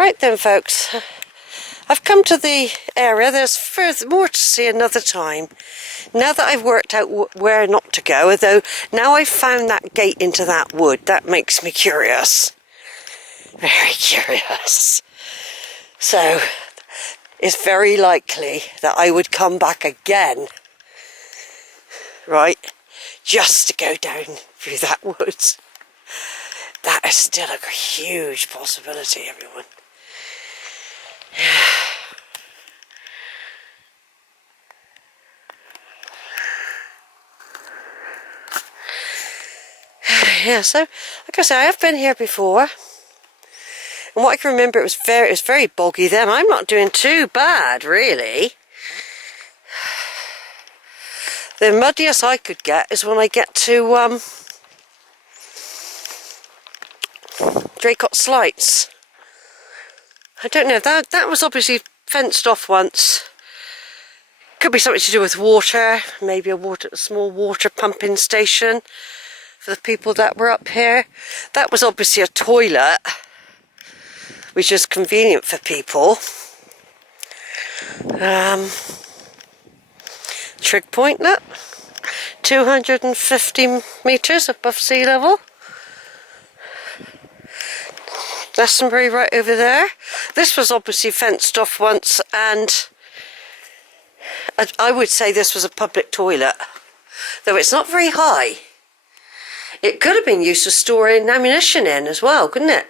Right then, folks, I've come to the area. There's more to see another time. Now that I've worked out where not to go, although now I've found that gate into that wood, that makes me curious. Very curious. So, it's very likely that I would come back again, right, just to go down through that woods. That is still a huge possibility, everyone. Yeah, so like I say, I have been here before, and what I can remember, it was very boggy then. I'm not doing too bad, really. The muddiest I could get is when I get to Draycott Slights. I don't know, that was obviously fenced off once. Could be something to do with water, maybe a small water pumping station for the people that were up here. That was obviously a toilet, which is convenient for people. Trig point, look, 250 metres above sea level. Glastonbury right over there. This was obviously fenced off once, and I would say this was a public toilet, though it's not very high. It could have been used for storing ammunition in as well, couldn't it?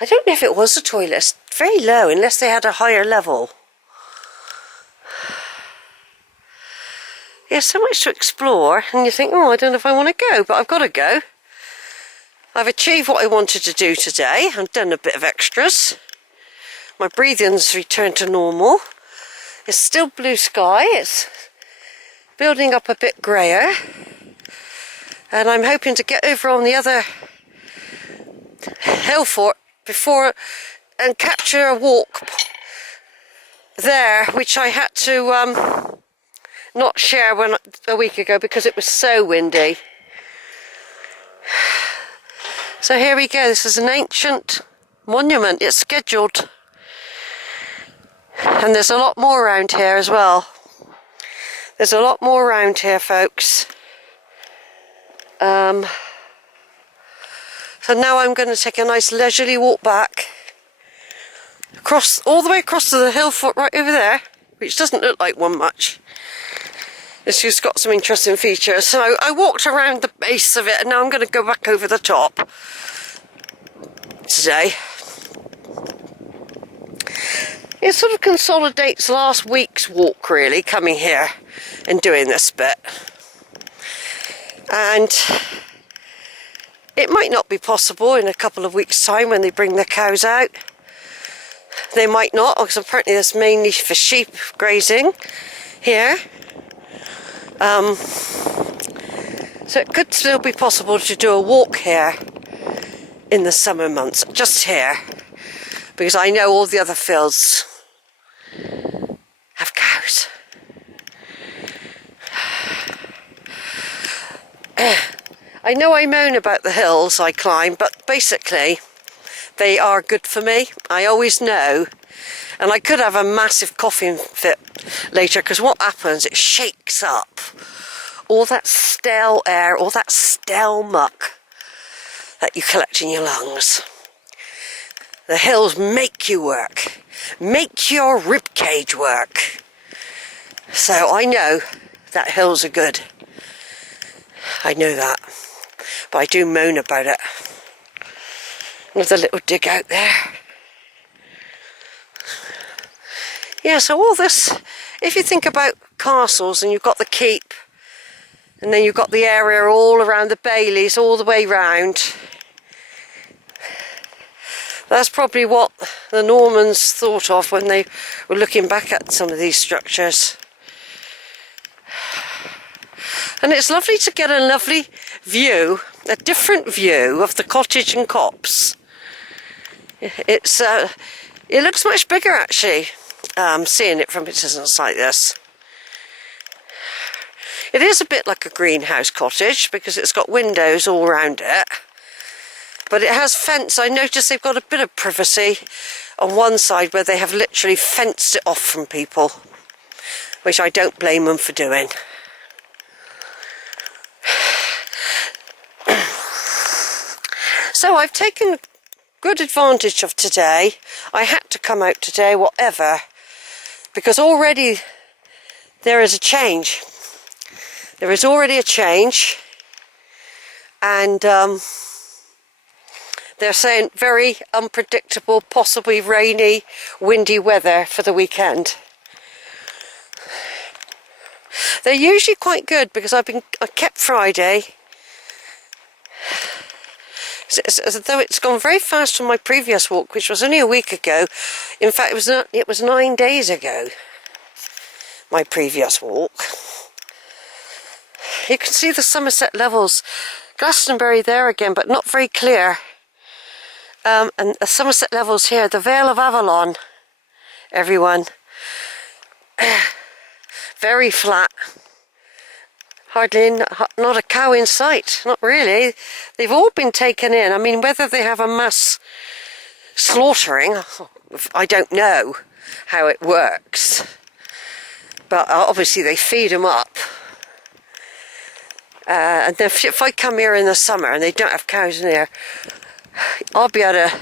I don't know if it was a toilet. It's very low, unless they had a higher level. Yeah, so much to explore, and you think, oh, I don't know if I want to go, but I've got to go. I've achieved what I wanted to do today. I've done a bit of extras. My breathing's returned to normal. It's still blue sky. It's building up a bit greyer. And I'm hoping to get over on the other hill fort before and capture a walk there, which I had to not share a week ago because it was so windy. So here we go. This is an ancient monument. It's scheduled. And there's a lot more around here as well. There's a lot more around here, folks. So now I'm going to take a nice leisurely walk back. All the way across to the hill fort right over there, which doesn't look like one much. It's just got some interesting features. So I walked around the base of it, and now I'm going to go back over the top today. It sort of consolidates last week's walk, really, coming here and doing this bit. And it might not be possible in a couple of weeks' time when they bring the cows out. They might not, because apparently that's mainly for sheep grazing here. So it could still be possible to do a walk here in the summer months, just here, because I know all the other fields have cows. I know I moan about the hills I climb, but basically they are good for me. I always know. And I could have a massive coughing fit later, because what happens, it shakes up all that stale air, all that stale muck that you collect in your lungs. The hills make you work, make your rib cage work. So I know that hills are good. I know that, but I do moan about it. Another little dig out there. Yeah, so all this, if you think about castles, and you've got the keep, and then you've got the area all around the Baileys, all the way round. That's probably what the Normans thought of when they were looking back at some of these structures. And it's lovely to get a lovely view, a different view of the cottage and copse. It looks much bigger, actually, seeing it from a distance like this. It is a bit like a greenhouse cottage because it's got windows all around it. But it has fence. I noticed they've got a bit of privacy on one side where they have literally fenced it off from people, which I don't blame them for doing. So I've taken good advantage of today. I had to come out today, whatever, because already there is a change. There is already a change, and they're saying very unpredictable, possibly rainy, windy weather for the weekend. They're usually quite good because I kept Friday. As though it's gone very fast from my previous walk, which was only a week ago. In fact, it was 9 days ago, my previous walk. You can see the Somerset levels, Glastonbury there again, but not very clear. And the Somerset levels here, the Vale of Avalon, everyone. Very flat. Hardly, not a cow in sight, not really. They've all been taken in. I mean, whether they have a mass slaughtering, I don't know how it works. But obviously they feed them up. And then if I come here in the summer and they don't have cows in here, I'll be able to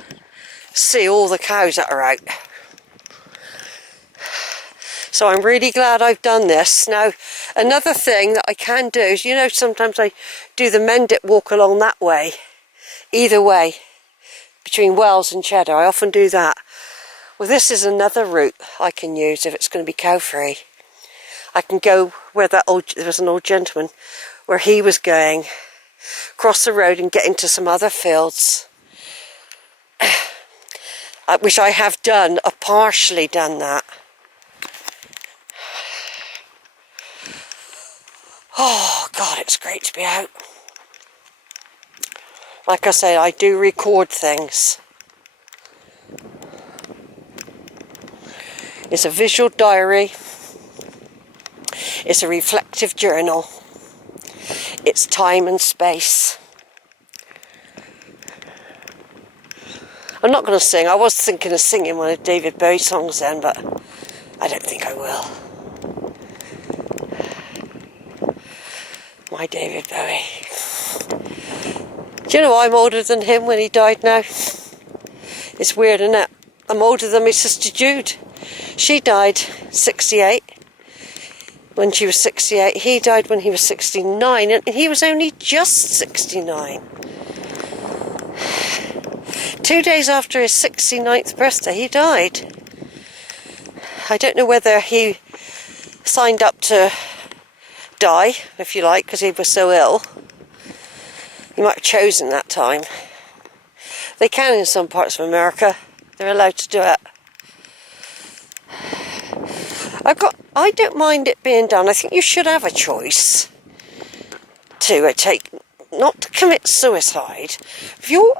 see all the cows that are out. So I'm really glad I've done this. Now, another thing that I can do is, you know, sometimes I do the Mendip walk along that way, either way, between Wells and Cheddar. I often do that. Well, this is another route I can use if it's going to be cow-free. I can go where there was an old gentleman, where he was going, cross the road and get into some other fields, which I have done. I've partially done that. Oh God, it's great to be out. Like I say, I do record things. It's a visual diary. It's a reflective journal. It's time and space. I'm not going to sing. I was thinking of singing one of David Bowie's songs then, but I don't think I will. My David Bowie. Do you know I'm older than him when he died now? It's weird, isn't it? I'm older than my sister Jude. She died 68. When she was 68. He died when he was 69, and he was only just 69. 2 days after his 69th birthday, he died. I don't know whether he signed up to die, if you like, because he was so ill. He might have chosen that time. They can in some parts of America. They're allowed to do it. I don't mind it being done. I think you should have a choice to not to commit suicide. If your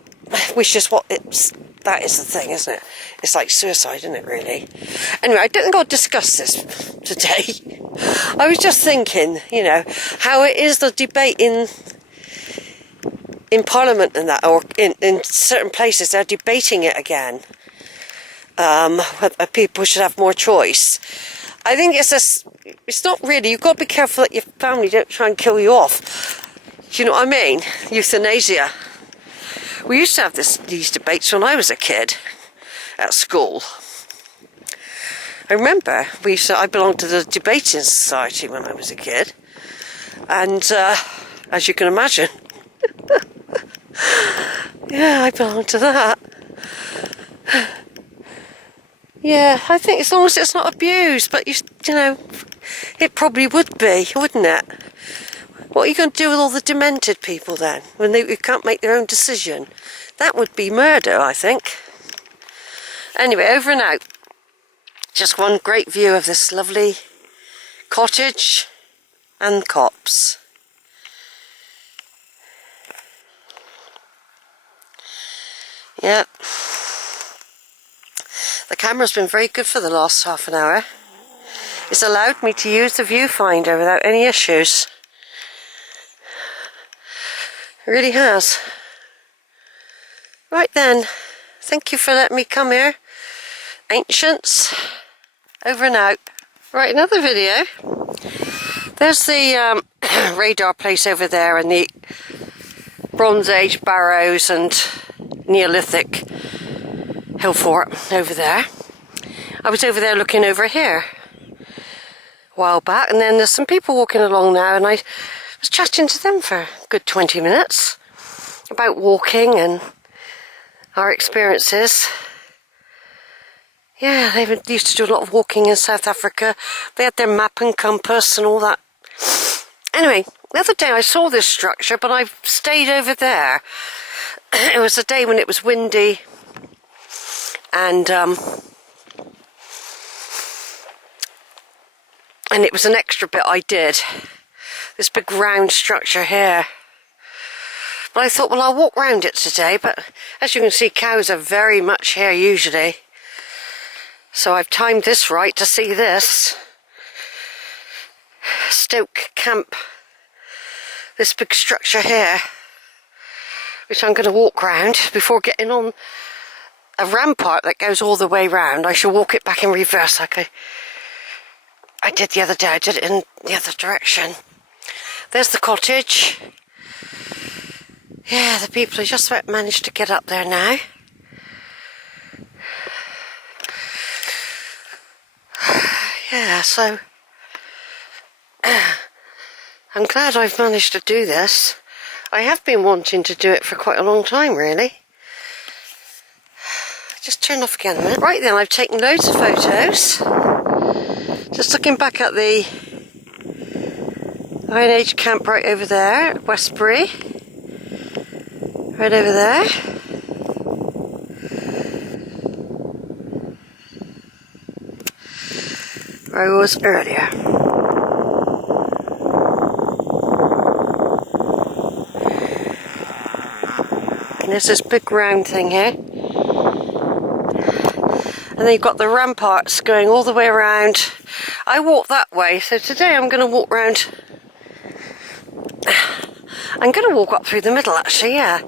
wish is that is the thing, isn't it? It's like suicide, isn't it, really? Anyway, I don't think I'll discuss this today. I was just thinking, you know, how it is the debate in Parliament and that, or in certain places, they're debating it again. Whether people should have more choice. I think it's not really, you've got to be careful that your family don't try and kill you off. Do you know what I mean? Euthanasia. We used to have these debates when I was a kid at school. I remember I belonged to the debating society when I was a kid, and as you can imagine, yeah, I belonged to that. Yeah, I think as long as it's not abused, but you know, it probably would be, wouldn't it? What are you going to do with all the demented people then, when they can't make their own decision? That would be murder, I think. Anyway, over and out. Just one great view of this lovely cottage and copse. Yeah. The camera's been very good for the last half an hour. It's allowed me to use the viewfinder without any issues. It really has. Right then, thank you for letting me come here. Ancients, over and out. Right, another video. There's the radar place over there and the Bronze Age Barrows and Neolithic hill fort over there. I was over there looking over here a while back, and then there's some people walking along now, and I was chatting to them for a good 20 minutes about walking and our experiences. Yeah, they used to do a lot of walking in South Africa. They had their map and compass and all that. Anyway, the other day I saw this structure, but I stayed over there. It was a day when it was windy, and it was an extra bit I did. This big round structure here. But I thought, well, I'll walk round it today, but as you can see, cows are very much here usually. So I've timed this right to see this. Stoke camp. This big structure here, which I'm going to walk round before getting on a rampart that goes all the way round. I shall walk it back in reverse like I did the other day. I did it in the other direction. There's the cottage. Yeah, the people have just about managed to get up there now. Yeah, so I'm glad I've managed to do this. I have been wanting to do it for quite a long time, really. Just turn off again a minute. Right then, I've taken loads of photos. Just looking back at the Iron Age camp right over there, at Westbury. Right over there. Where I was earlier. And there's this big round thing here. And then you've got the ramparts going all the way around. I walk that way, so today I'm going to walk round. I'm going to walk up through the middle, actually, yeah.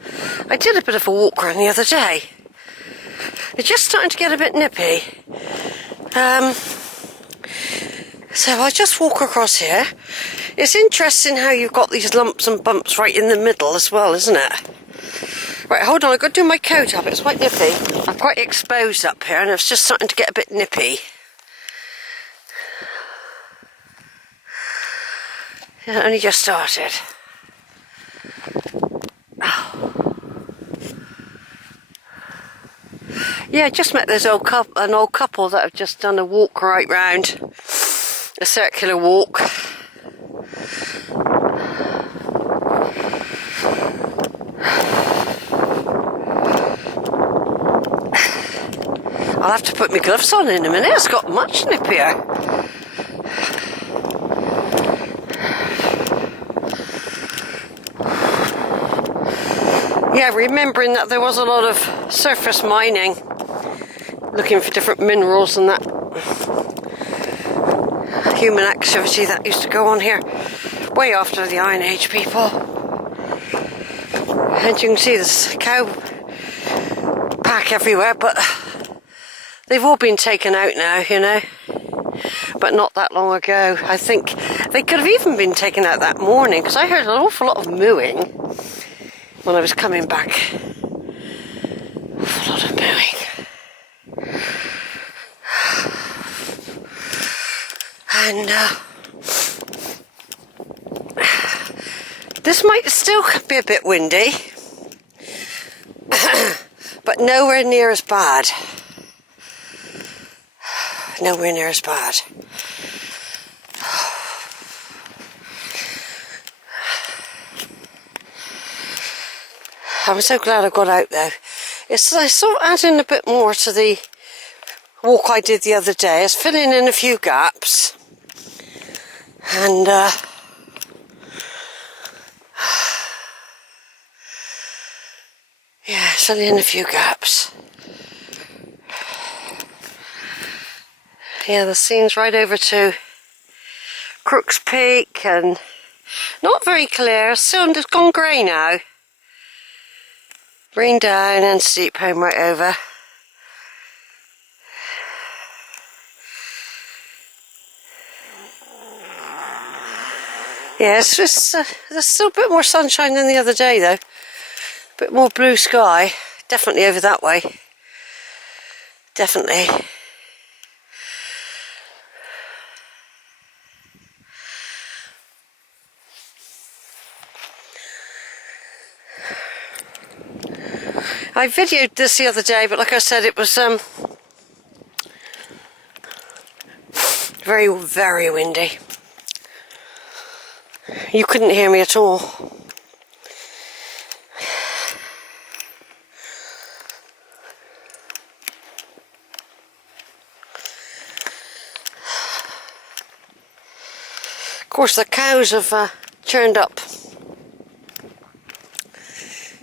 I did a bit of a walk around the other day. It's just starting to get a bit nippy. So I just walk across here. It's interesting how you've got these lumps and bumps right in the middle as well, isn't it? Right, hold on, I've got to do my coat up, it's quite nippy. I'm quite exposed up here and it's just starting to get a bit nippy. It only just started. Oh. Yeah, I just met this an old couple that have just done a walk right round. A circular walk. I'll have to put my gloves on in a minute, it's got much nippier. Yeah, remembering that there was a lot of surface mining, looking for different minerals and that human activity that used to go on here way after the Iron Age people. And you can see there's cow pack everywhere, but they've all been taken out now, you know, but not that long ago. I think they could have even been taken out that morning, because I heard an awful lot of mooing when I was coming back. Awful lot of mooing. And this might still be a bit windy, but nowhere near as bad. Nowhere near as bad. I'm so glad I got out though. It's sort of adding a bit more to the walk I did the other day. It's filling in a few gaps. And yeah, filling in a few gaps. Yeah, the scene's right over to Crook's Peak, and not very clear. It's gone grey now. Rain down and steep home right over. Yes, there's still a bit more sunshine than the other day though. A bit more blue sky. Definitely over that way. Definitely. I videoed this the other day, but like I said, it was very, very windy. You couldn't hear me at all. Of course, the cows have churned up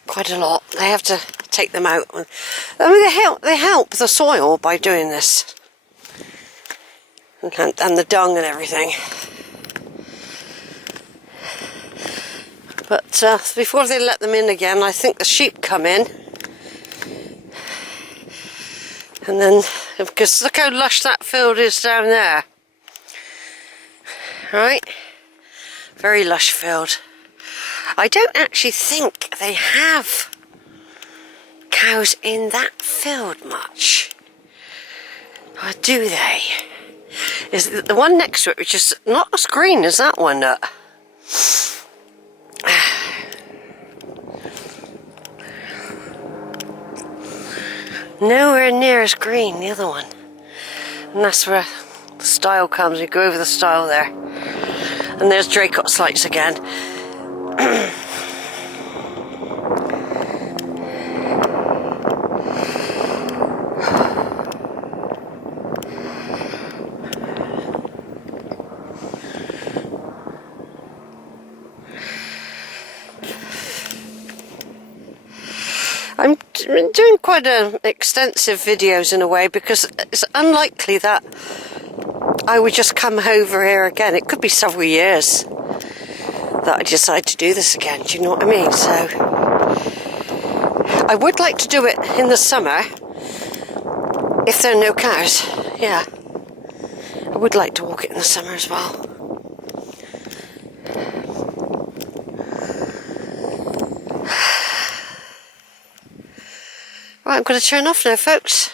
quite a lot. They have to take them out. I mean, they help the soil by doing this, and the dung and everything. But before they let them in again, I think the sheep come in, and then because look how lush that field is down there. Right, very lush field. I don't actually think they have cows in that field much, or do they? Is the one next to it, which is not as green as that one? Nowhere near as green, the other one. And that's where the stile comes. You go over the stile there. And there's Draycott lights again. I'm doing quite extensive videos in a way, because it's unlikely that I would just come over here again. It could be several years that I decide to do this again, do you know what I mean? So I would like to do it in the summer if there are no cows. Yeah, I would like to walk it in the summer as well. Right, I'm going to turn off now, folks.